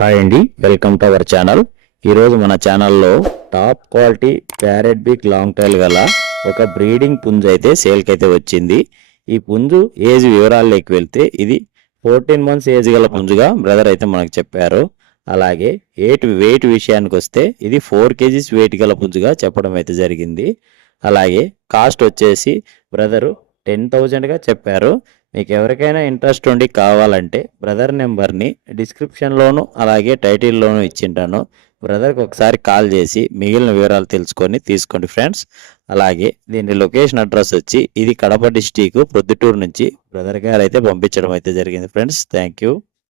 Hi అండి, welcome to our channel. ఈరోజు మన ఛానల్లో top quality parrot big long tail గల ఒక బ్రీడింగ్ పుంజు అయితే సేల్కి అయితే వచ్చింది. ఈ పుంజు ఏజ్ వివరాల్లోకి వెళ్తే ఇది 14 months ఏజ్ గల పుంజుగా బ్రదర్ అయితే మనకు చెప్పారు. అలాగే వెయిట్ విషయానికి వస్తే ఇది 4 kgs వెయిట్ గల పుంజుగా చెప్పడం అయితే జరిగింది. అలాగే కాస్ట్ వచ్చేసి బ్రదరు 10,000గా చెప్పారు. మీకు ఎవరికైనా ఇంట్రెస్ట్ ఉండి కావాలంటే బ్రదర్ నెంబర్ని డిస్క్రిప్షన్లోను అలాగే టైటిల్లోను ఇచ్చింటాను. బ్రదర్కి ఒకసారి కాల్ చేసి మిగిలిన వివరాలు తెలుసుకొని తీసుకోండి ఫ్రెండ్స్. అలాగే దీని లొకేషన్ అడ్రస్ వచ్చి ఇది కడప డిస్టిక్ ప్రొద్దుటూరు నుంచి బ్రదర్ గారు అయితే పంపించడం అయితే జరిగింది ఫ్రెండ్స్. Thank you.